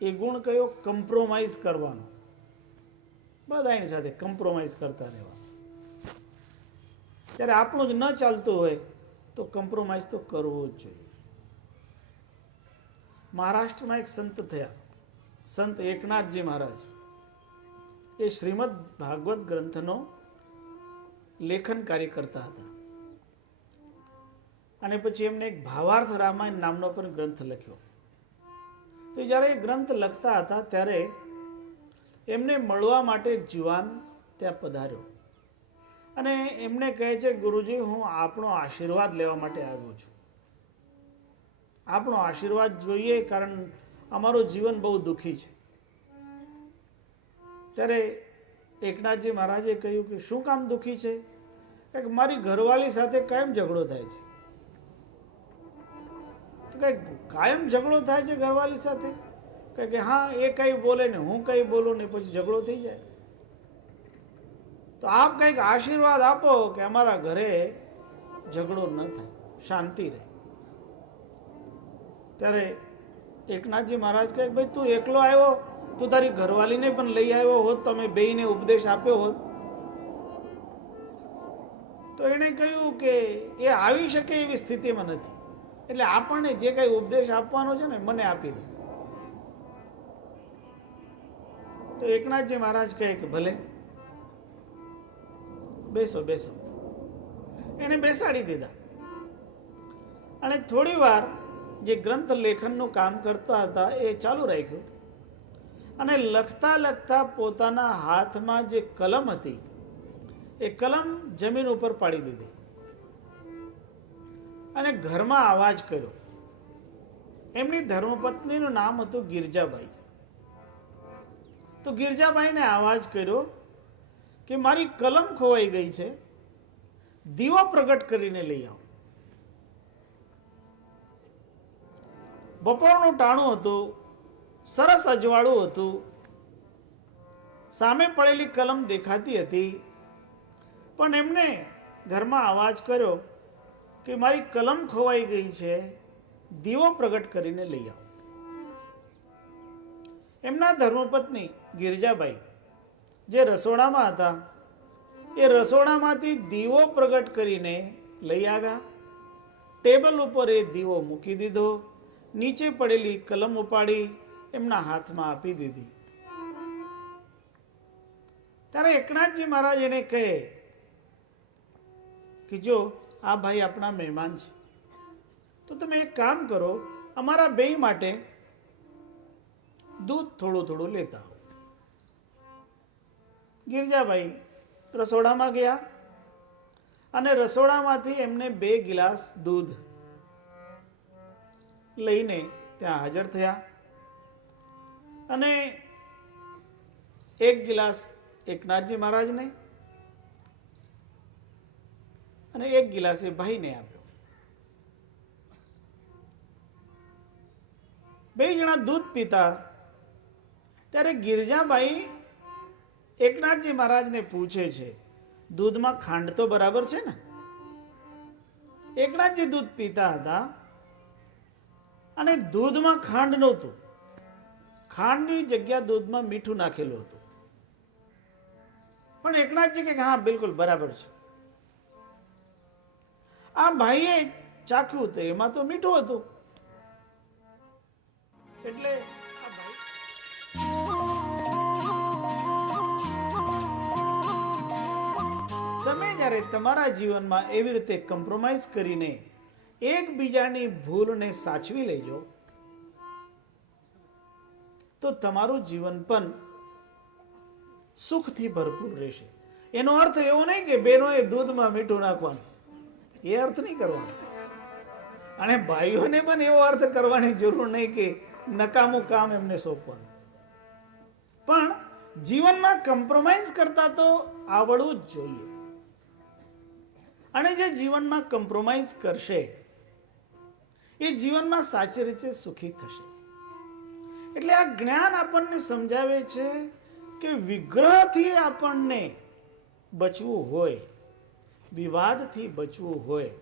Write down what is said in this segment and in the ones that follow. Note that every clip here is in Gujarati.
એ ગુણ કયો? કમ્પ્રોમાઇઝ કરવાનો. બધાની સાથે કમ્પ્રોમાઇઝ કરતા રહેવા. જ્યારે આપણું જ ન ચાલતું હોય તો કમ્પ્રોમાઇઝ તો કરવો જ જોઈએ. મહારાષ્ટ્રમાં એક સંત થયા, સંત એકનાથજી મહારાજ. એ શ્રીમદ ભાગવત ગ્રંથનો લેખન કાર્ય કરતા હતા અને પછી એમને એક ભાવાર્થ રામાયણ નામનો પણ ગ્રંથ લખ્યો. તો જ્યારે એ ગ્રંથ લખતા હતા ત્યારે એમને મળવા માટે એક જુવાન ત્યાં પધાર્યો અને એમને કહે છે, ગુરુજી, હું આપણો આશીર્વાદ લેવા માટે આવ્યો છું. આપણો આશીર્વાદ જોઈએ, કારણ અમારું જીવન બહુ દુઃખી છે. ત્યારે એકનાથજી મહારાજે કહ્યું કે શું કામ દુઃખી છે? કે મારી ઘરવાળી સાથે કાયમ ઝઘડો થાય છે. તો કંઈક કાયમ ઝઘડો થાય છે ઘરવાળી સાથે? કે હા, એ કંઈ બોલે ને હું કંઈ બોલું ને પછી ઝઘડો થઈ જાય. તો આપ કંઈક આશીર્વાદ આપો કે અમારા ઘરે ઝઘડો ન થાય, શાંતિ રહે. ત્યારે એકનાથજી મહારાજ કહે, ભાઈ તું એકલો આવ્યો, તું તારી ઘરવાળીને પણ લઈ આવ્યો હોત, તમે બેયને ઉપદેશ આપ્યો હોત. તો એણે કહ્યું કે એ આવી શકે એવી સ્થિતિમાં નથી, એટલે આપણને જે કંઈ ઉપદેશ આપવાનો છે ને મને આપી દો. તો એકનાથજી મહારાજ કહે કે ભલે, બેસો બેસો. એને બેસાડી દીધા અને થોડી વાર જે ગ્રંથ લેખનનું કામ કરતા હતા એ ચાલુ રાખ્યું અને લખતા લખતા પોતાના હાથમાં જે કલમ હતી એ કલમ જમીન ઉપર પાડી દીધી અને ઘરમાં અવાજ કર્યો. એમની ધર્મપત્નીનું નામ હતું ગિરજાબાઈ. તો ગિરજાબાઈને અવાજ કર્યો કે મારી કલમ ખોવાઈ ગઈ છે, દીવો પ્રગટ કરીને લઈ આવો. બપોરનું ટાણું હતું, સરસ અજવાળું હતું, સામે પડેલી કલમ દેખાતી હતી, પણ એમને ઘરમાં અવાજ કર્યો કે મારી કલમ ખોવાઈ ગઈ છે, દીવો પ્રગટ કરીને લઈ આવો. એમના ધર્મપત્ની ગિરજાબાઈ જે રસોડામાં હતા એ રસોડામાંથી દીવો પ્રગટ કરીને લઈ આવ્યા. ટેબલ ઉપર એ દીવો મૂકી દીધો, નીચે પડેલી કલમ ઉપાડી એમના હાથમાં આપી દીધી. ત્યારે એકનાથજી મહારાજ એને કહે કે જો આ ભાઈ આપણા મહેમાન છે, તો તમે એક કામ કરો, અમારા બેય માટે દૂધ થોડું થોડું લેતા. ગિરજાબાઈ રસોડામાં ગયા અને રસોડામાંથી એમને 2 ગિલાસ દૂધ લઈને ત્યાં હાજર થયા અને 1 ગિલાસ એકનાથજી મહારાજને અને 1 ગિલાસ એ ભાઈને આપ્યો. 2 જણા દૂધ પીતા. ત્યારે ગિરજાબાઈ એકનાથજી મહારાજને પૂછે છે, દૂધમાં ખાંડ તો બરાબર છે ને? એકનાથજી દૂધ પીતા હતા અને દૂધમાં ખાંડ નહોતું, ખાંડની જગ્યા દૂધમાં મીઠું નાખેલું હતું. પણ એકનાથજી કહે હા, બિલકુલ બરાબર છે. આ ભાઈએ ચાખ્યું તો એમાં તો મીઠું હતું. એટલે તમે જ્યારે તમારા જીવનમાં એવી રીતે કોમ્પ્રોમાઇઝ કરીને એકબીજાની ભૂલને સાચવી લેજો તો તમારું જીવન પણ સુખથી ભરપૂર રહેશે. એનો અર્થ એવો નહીં કે બહેનોએ દૂધમાં મીઠું નાખવાનું, એ અર્થ નહીં કરવાનો. અને ભાઈઓને પણ એવો અર્થ કરવાની જરૂર નહીં કે નકામું કામ એમને સોંપવાનું. પણ જીવનમાં કોમ્પ્રોમાઇઝ કરતા તો આવડવું જ જોઈએ. અને જે જીવનમાં કોમ્પ્રોમાઇઝ કરશે એ જીવનમાં સાચી રીતે સુખી થશે. એટલે આ જ્ઞાન આપણને સમજાવે છે કે વિગ્રહથી આપણને બચવું હોય, વિવાદથી બચવું હોય,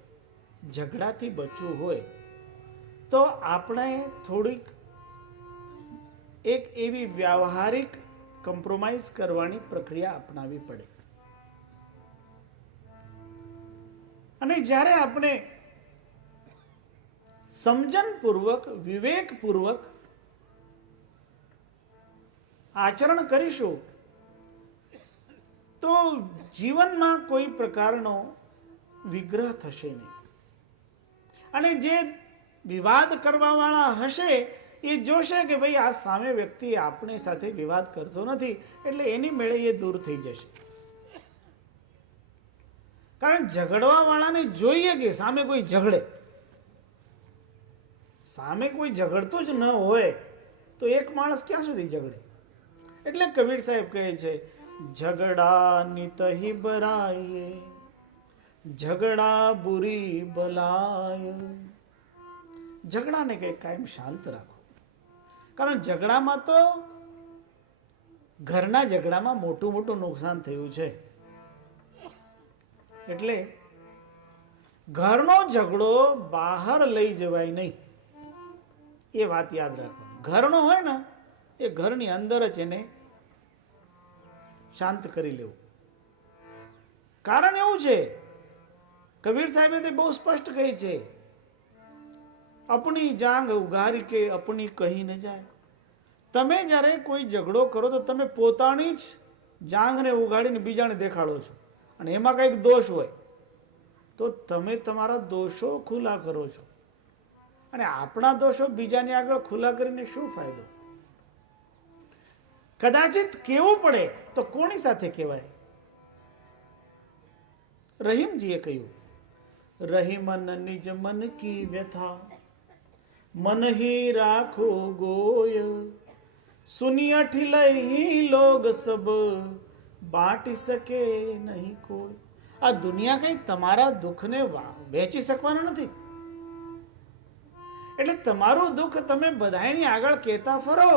ઝઘડાથી બચવું હોય તો આપણે થોડીક એક એવી વ્યવહારિક કોમ્પ્રોમાઇઝ કરવાની પ્રક્રિયા અપનાવવી પડે. અને જ્યારે આપણે સમજણપૂર્વક, વિવેકપૂર્વક આચરણ કરીશું તો જીવનમાં કોઈ પ્રકારનો વિગ્રહ થશે નહીં. અને જે વિવાદ કરવા વાળા હશે એ જોશે કે ભાઈ આ સામે વ્યક્તિ આપણી સાથે વિવાદ કરતો નથી, એટલે એની મેળે એ દૂર થઈ જશે. કારણ ઝઘડવા વાળાને જોઈએ કે સામે કોઈ ઝઘડે. સામે કોઈ ઝઘડતું જ ન હોય તો એક માણસ ક્યાં સુધી ઝઘડે? એટલે કબીર સાહેબ કહે છે, ઝઘડા નિત હી બરાઈએ, ઝઘડા બુરી બલાય. ઝઘડાને કંઈ કાયમ શાંત રાખો. કારણ ઝઘડામાં તો ઘરના ઝઘડામાં મોટું મોટું નુકસાન થયું છે. એટલે ઘરનો ઝઘડો બહાર લઈ જવાય નહીં, એ વાત યાદ રાખો. ઘરનો હોય ને એ ઘરની અંદર જ એને શાંત કરી લેવું. કારણ એવું છે, કબીર સાહેબે તે બહુ સ્પષ્ટ કહી છે, અપની જાંગ ઉઘારી કે અપની કહી ન જાય. તમે જ્યારે કોઈ ઝઘડો કરો તો તમે પોતાની જ જાંઘને ઉઘાડીને બીજાને દેખાડો છો, અને એમાં કંઈક દોષ હોય તો તમે તમારા દોષો ખુલ્લા કરો છો. અને આપણા દોષો બીજાની આગળ ખુલ્લા કરીને શું ફાયદો? કદાચિત કેવું પડે તો કોની સાથે કહેવાય? રહીમજીએ કહ્યું, રહીમન નિજ મન કી વ્યથા, મન હી રાખો ગોય, સુનિય ઠિલઈ લોગ સબ, બાંટી શકે નહીં કોઈ. આ દુનિયા કઈ તમારા દુઃખને વેચી શકવાના નથી. એટલે તમારું દુઃખ તમે બધાની આગળ કહેતા ફરો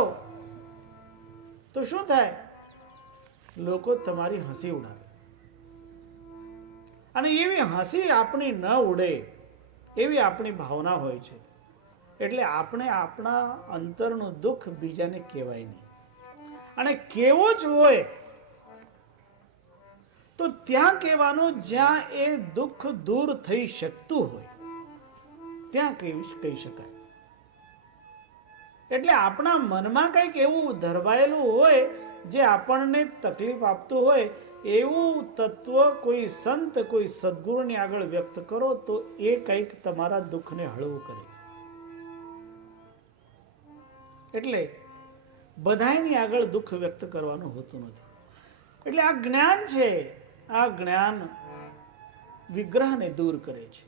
તો શું થાય? લોકો તમારી હસી ઉડાવે. અને એવી હસી આપણી ન ઉડે એવી આપણી ભાવના હોય છે. એટલે આપણે આપણા અંતરનું દુઃખ બીજાને કહેવાય નહીં. અને કેવું જ હોય તો ત્યાં કહેવાનું જ્યાં એ દુઃખ દૂર થઈ શકતું હોય ત્યાં કહી શકાય. એટલે આપણા મનમાં કંઈક એવું ધરવાયેલું હોય જે આપણને તકલીફ આપતું હોય, એવું તત્વ કોઈ સંત, કોઈ સદગુરુની આગળ વ્યક્ત કરો તો એ કંઈક તમારા દુઃખને હળવું કરે. એટલે બધાની આગળ દુઃખ વ્યક્ત કરવાનું હોતું નથી. એટલે આ જ્ઞાન છે, આ જ્ઞાન વિગ્રહને દૂર કરે છે,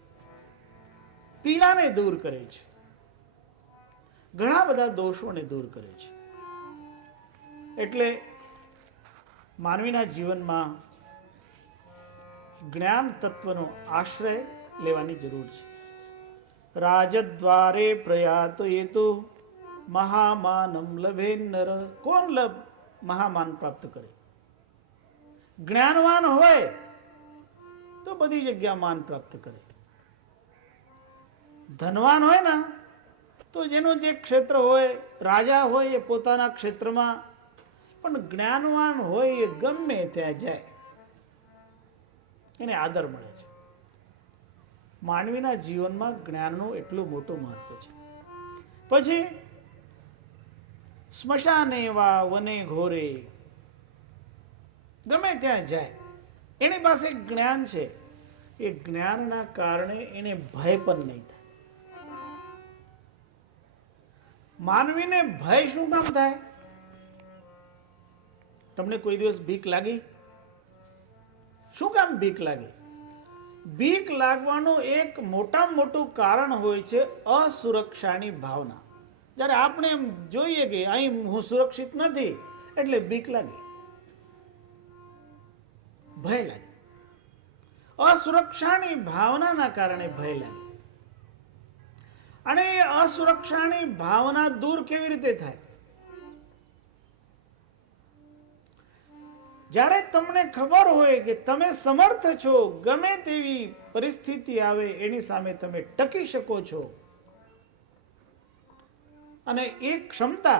પીડાને દૂર કરે છે, ઘણા બધા દોષોને દૂર કરે છે. એટલે માનવીના જીવનમાં જ્ઞાન તત્વનો આશ્રય લેવાની જરૂર છે. રાજદ્વારે પ્રયાતો એ તો મહામાનમ લભે નર. કોણ મહામાન પ્રાપ્ત કરે? જ્ઞાનવાન હોય તો બધી જગ્યા માન પ્રાપ્ત કરે. ધનવાન હોય ને તો જેનું જે ક્ષેત્ર હોય, રાજા હોય એ પોતાના ક્ષેત્રમાં, પણ જ્ઞાનવાન હોય એ ગમે ત્યાં જાય એને આદર મળે છે. માનવીના જીવનમાં જ્ઞાનનું એટલું મોટું મહત્વ છે. પછી સ્મશાને વા વને ઘોરે, ગમે ત્યાં જાય એની પાસે જ્ઞાન છે. એ જ્ઞાનના કારણે એને ભય પણ નહીં થાય. માનવીને ભય શું કામ થાય? તમને કોઈ દિવસ બીક લાગી? શું કામ બીક લાગી? બીક લાગવાનું એક મોટામાં મોટું કારણ હોય છે અસુરક્ષાની ભાવના. જ્યારે આપણે એમ જોઈએ કે અહીં હું સુરક્ષિત નથી એટલે બીક લાગે, ભય લાગે. અસુરક્ષાની ભાવનાના કારણે ભય લાગે. અને એ અસુરક્ષાની ભાવના દૂર કેવી રીતે થાય? જ્યારે તમને ખબર હોય કે તમે સમર્થ છો, ગમે તેવી પરિસ્થિતિ આવે એની સામે તમે ટકી શકો છો, અને એ ક્ષમતા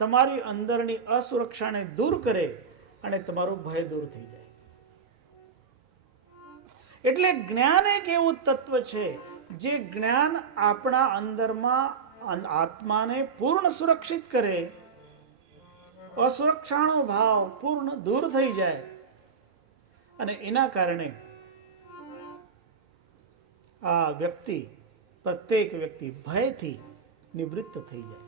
તમારી અંદરની અસુરક્ષાને દૂર કરે અને તમારો ભય દૂર થઈ જાય. એટલે જ્ઞાન એક એવું તત્વ છે જે જ્ઞાન આપણા અંદરમાં આત્માને પૂર્ણ સુરક્ષિત કરે, અસુરક્ષાનો ભાવ પૂર્ણ દૂર થઈ જાય અને એના કારણે આ વ્યક્તિ, પ્રત્યેક વ્યક્તિ ભયથી નિવૃત્ત થઈ જાય.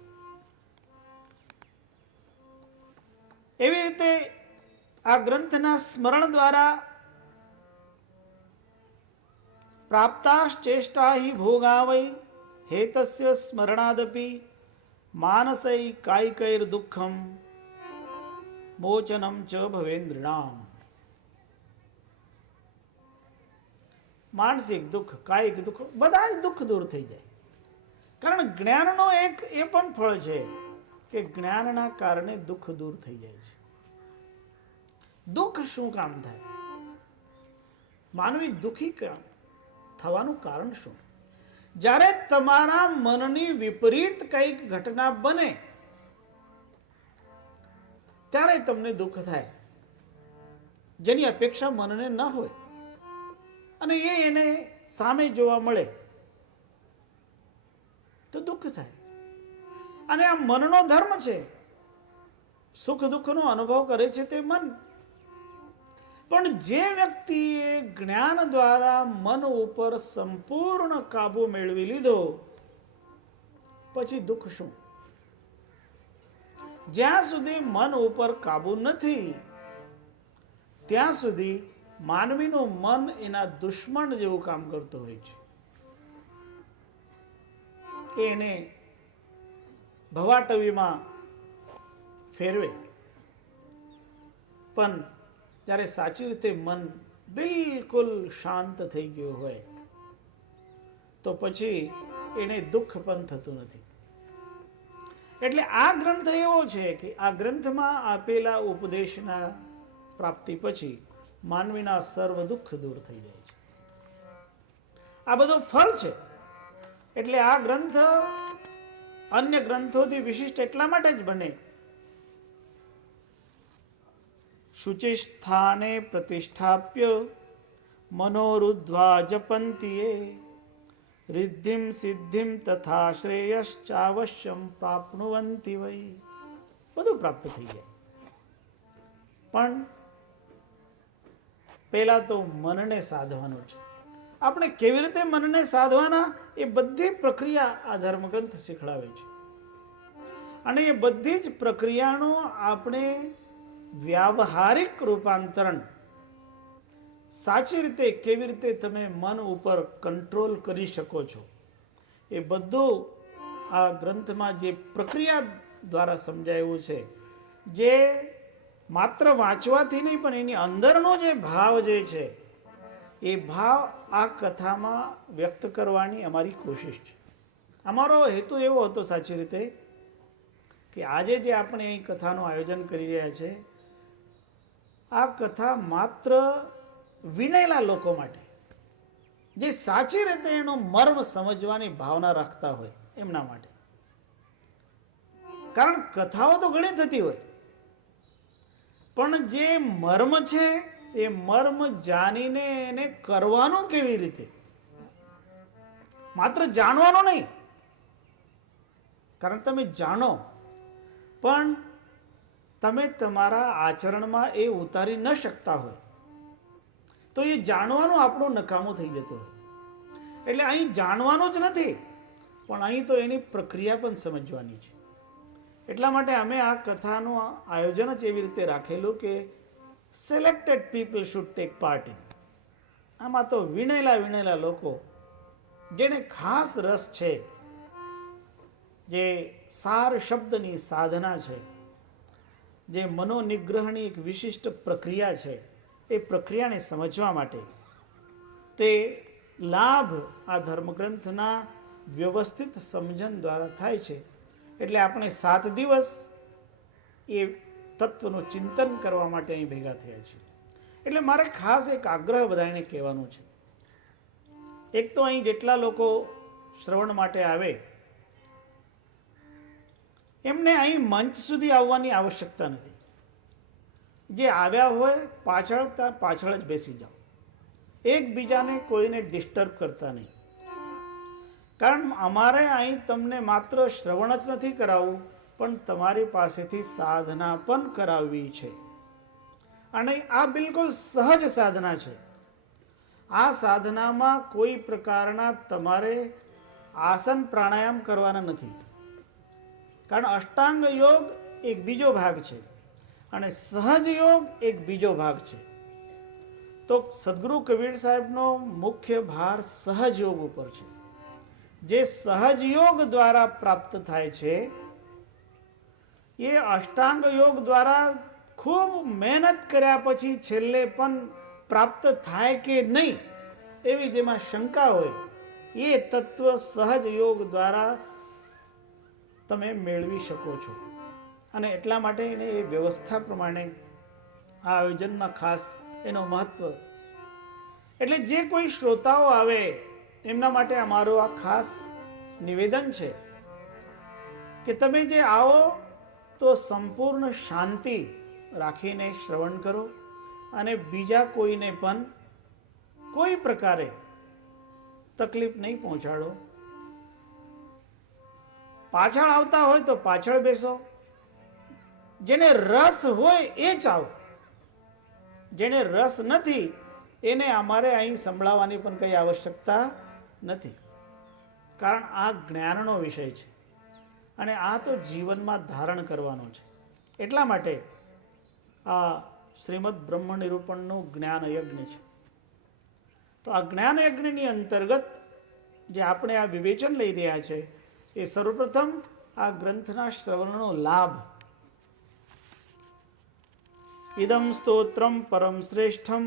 એવી રીતે આ ગ્રંથના સ્મરણ દ્વારા પ્રાપ્તાશ્ચેષ્ટા હિ ભોગાવૈ હેતસ્ય સ્મરણાદપી માનસૈ કાયકૈર દુઃખમ મોચનમ ચ ભવેન્દ્રણામ. માનસિક દુઃખ, કાયિક દુઃખ, બધા જ દુઃખ દૂર થઈ જાય. કારણ જ્ઞાનનો એક એ પણ ફળ છે કે જ્ઞાનના કારણે દુઃખ દૂર થઈ જાય છે. દુઃખ શું કામ થાય? માનવી દુઃખી થવાનું કારણ શું? જ્યારે તમારા મનની વિપરીત કંઈક ઘટના બને ત્યારે તમને દુઃખ થાય, જેની અપેક્ષા મનને ન હોય અને એને સામે જોવા મળે તો દુઃખ થાય. અને આ મનનો ધર્મ છે. સુખ દુઃખનો અનુભવ કરે છે તે મન. પણ જે વ્યક્તિએ જ્ઞાન દ્વારા મન ઉપર સંપૂર્ણ કાબુ મેળવી લીધો, પછી દુઃખ શું? જ્યાં સુધી મન ઉપર કાબુ નથી ત્યાં સુધી માનવીનું મન એના દુશ્મન જેવું કામ કરતું હોય છે. એને ભવાટવીમાં ફેરવે. પણ જ્યારે સાચી રીતે મન બિલકુલ શાંત થઈ ગયું હોય તો પછી એને દુઃખ પણ થતું નથી. એટલે આ ગ્રંથ એવો છે કે આ ગ્રંથમાં આપેલા ઉપદેશના પ્રાપ્તિ પછી માનવીના સર્વ દુઃખ દૂર થઈ જાય છે. આ બધું ફળ છે. એટલે આ ગ્રંથ અન્ય ગ્રંથોથી વિશિષ્ટ એટલા માટે જ બને. શુચિસ્થાને પ્રતિષ્ઠાપ્ય મનોરુદ્ધ્વા જપંતીએ રિદ્ધિમ સિદ્ધિમ તથા શ્રેયશ્ચાવશ્યમ પ્રાપ્નુવંતિ વૈ. બધું પ્રાપ્ત થઈ જાય. પણ પહેલા તો મનને સાધવાનું છે. આપણે કેવી રીતે મનને સાધવાના એ બધી પ્રક્રિયા આ ધર્મગ્રંથ શીખડાવે છે. અને એ બધી જ પ્રક્રિયાનો આપણે વ્યાવહારિક રૂપાંતરણ, સાચી રીતે કેવી રીતે તમે મન ઉપર કંટ્રોલ કરી શકો છો, એ બધું આ ગ્રંથમાં જે પ્રક્રિયા દ્વારા સમજાયું છે. જે માત્ર વાંચવાથી નહીં પણ એની અંદરનો જે ભાવ જે છે એ ભાવ આ કથામાં વ્યક્ત કરવાની અમારી કોશિશ છે. અમારો હેતુ એવો હતો સાચી રીતે કે આજે જે આપણે અહીં કથાનું આયોજન કરી રહ્યા છે, આ કથા માત્ર વિણેલા લોકો માટે, જે સાચી રીતે એનો મર્મ સમજવાની ભાવના રાખતા હોય એમના માટે. કારણ કથાઓ તો ઘણી થતી હોય, પણ જે મર્મ છે એ મર્મ જાણીને એને કરવાનું કેવી રીતે, માત્ર જાણવાનું નહીં. કારણ તમે જાણો પણ તમે તમારા આચરણમાં એ ઉતારી ન શકતા હોય તો એ જાણવાનું આપણું નકામું થઈ જતું હોય. એટલે અહીં જાણવાનું જ નથી, પણ અહીં તો એની પ્રક્રિયા પણ સમજવાની છે. એટલા માટે અમે આ કથાનું આયોજન જ એવી રીતે રાખેલું કે selected people should take part in. આમાં તો વિણેલા લોકો જેને ખાસ રસ છે, જે સાર શબ્દની સાધના છે, જે મનોનિગ્રહની એક વિશિષ્ટ પ્રક્રિયા છે, એ પ્રક્રિયાને સમજવા માટે તે લાભ આ ધર્મગ્રંથના વ્યવસ્થિત સમજણ દ્વારા થાય છે. એટલે આપણે 7 દિવસ એ તત્વનું ચિંતન કરવા માટે અહીં ભેગા થયા છીએ. એટલે મારે ખાસ એક આગ્રહ બધાને કહેવાનું છે. એક તો અહીં જેટલા લોકો શ્રવણ માટે આવે એમને અહીં મંચ સુધી આવવાની આવશ્યકતા નથી. જે આવ્યા હોય પાછળ જ બેસી જાઓ, એકબીજાને કોઈને ડિસ્ટર્બ કરતા નહીં. કારણ અમારે અહીં તમને માત્ર શ્રવણ જ નથી કરાવવું, પણ તમારી પાસેથી સાધના પણ કરાવવી છે. અને આ બિલકુલ સહજ સાધના છે. આ સાધનામાં કોઈ પ્રકારના તમારે આસન પ્રાણાયામ કરવાના નથી. કારણ અષ્ટાંગ યોગ એક બીજો ભાગ છે અને સહજ યોગ એક બીજો ભાગ છે. તો સદગુરુ કબીર સાહેબનો મુખ્ય ભાર સહજ યોગ ઉપર છે. જે સહજ યોગ દ્વારા પ્રાપ્ત થાય છે એ અષ્ટાંગ યોગ દ્વારા ખૂબ મહેનત કર્યા પછી છેલ્લે પણ પ્રાપ્ત થાય કે નહીં એવી જેમાં શંકા હોય, એ તત્વ સહજ યોગ દ્વારા તમે મેળવી શકો છો. અને એટલા માટે એને એ વ્યવસ્થા પ્રમાણે આ આયોજનમાં ખાસ એનો મહત્વ. એટલે જે કોઈ શ્રોતાઓ આવે એમના માટે અમારું આ ખાસ નિવેદન છે કે તમે જે આવો તો સંપૂર્ણ શાંતિ રાખીને શ્રવણ કરો અને બીજા કોઈને પણ કોઈ પ્રકારે તકલીફ નહીં પહોંચાડો. પાછળ આવતા હોય તો પાછળ બેસો. જેને રસ હોય એ જ આવો. જેને રસ નથી એને અમારે અહીં સંભળાવવાની પણ કઈ આવશ્યકતા નથી. કારણ આ જ્ઞાનનો વિષય છે અને આ તો જીવનમાં ધારણ કરવાનો છે. એટલા માટે આ શ્રીમદ બ્રહ્મ નિરૂપણનું જ્ઞાન યજ્ઞ છે. તો આ જ્ઞાન યજ્ઞની અંતર્ગત જે આપણે આ વિવેચન લઈ રહ્યા છે એ સર્વપ્રથમ આ ગ્રંથના શ્રવણનો લાભ. ઇદમ સ્તોત્રમ પરમ શ્રેષ્ઠમ